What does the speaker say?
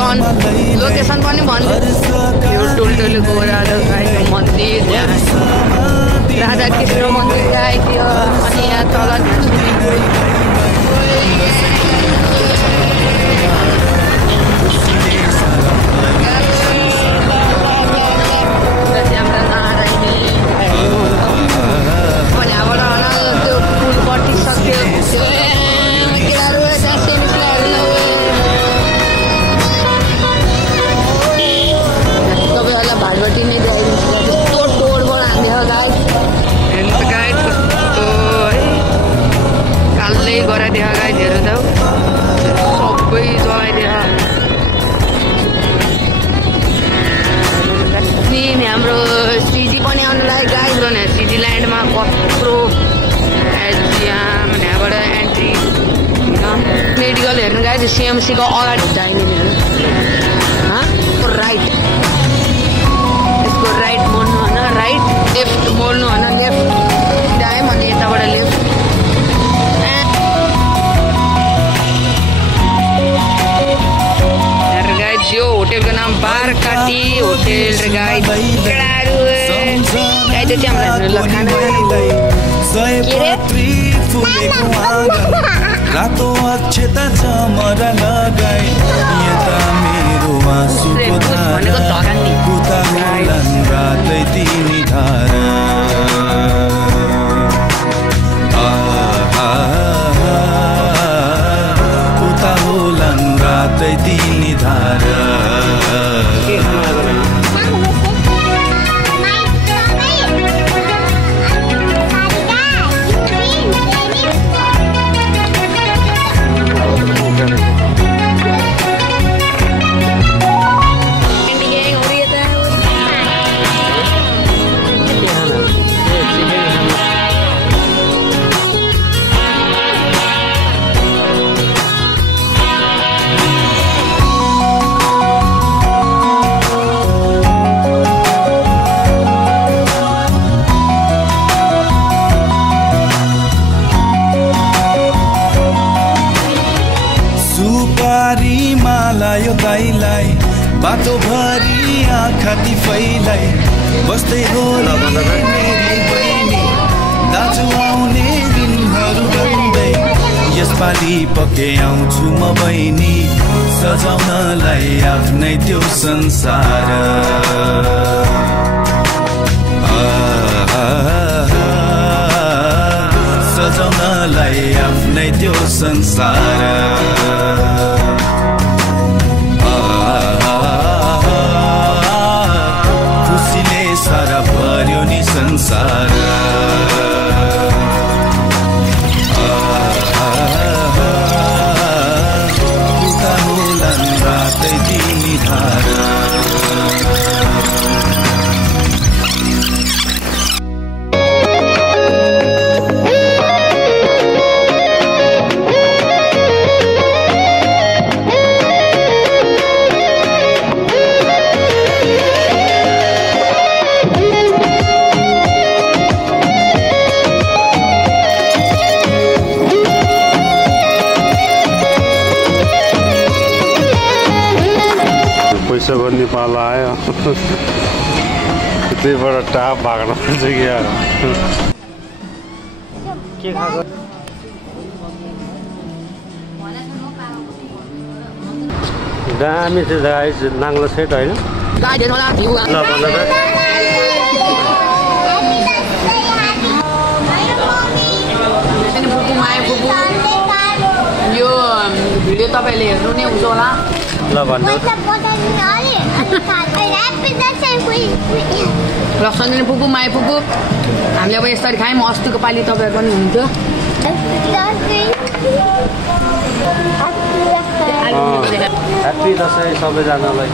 भन्दा त लोकेसन पनि भन्नु यो टुलटुले गएर गाईको मन्दिर राधा कृष्ण मन्दिर गाई थियो अनि यहाँ तल हाम्रो सिटी पनि आउनुलाई गाइड गर्ने सिटील्यान्डमा कत्रो यहाँबाट एन्ट्री मेडिकल हेर्नु गाइड सिएमसीको अगाडि जाने राइट यसको राइट मोड्नु होइन राइट लेफ्ट मोड्नु होइन लेफ्ट जायौँ अनि यताबाट लेफ्ट यो होटेलको नाम बारकाटी होटेल र गाइड केटाहरू गाइड चाहिँ हामीलाई खाना रातो अक्षता चमर लगाई यता मेरो आँसुको धारा उता होलान् रातै तिमी धारा उता होलान् रातै तिमी धारा बाटो भरि आँखा तिफैलाई बस्दै होला मेरी बहिनी दाजु आउने दिनहरू गन्दै यसपालि पक्कै आउँछु म बहिनी सजाउनलाई आफ्नै त्यो संसार सजाउनलाई आफ्नै त्यो संसार संसार उता होलान् रातै तिमी धारा पैसा नेपाल आयो त्यहीबाट टाप भाग्न पर्छ कि यार के खाएको दामी छ गाइस नाङ्लो सेट होइन ल भन्दा यो भिडियो तपाईले हेर्नु नै हुन्छ होला ल भन्नु ल सन्जना फुपू माया फुपू हामीले अब यसरी खायौँ अस्तिको पालि तपाईँहरू पनि हुनुहुन्थ्यो ह्याप्पी दसैँ सबैजनालाई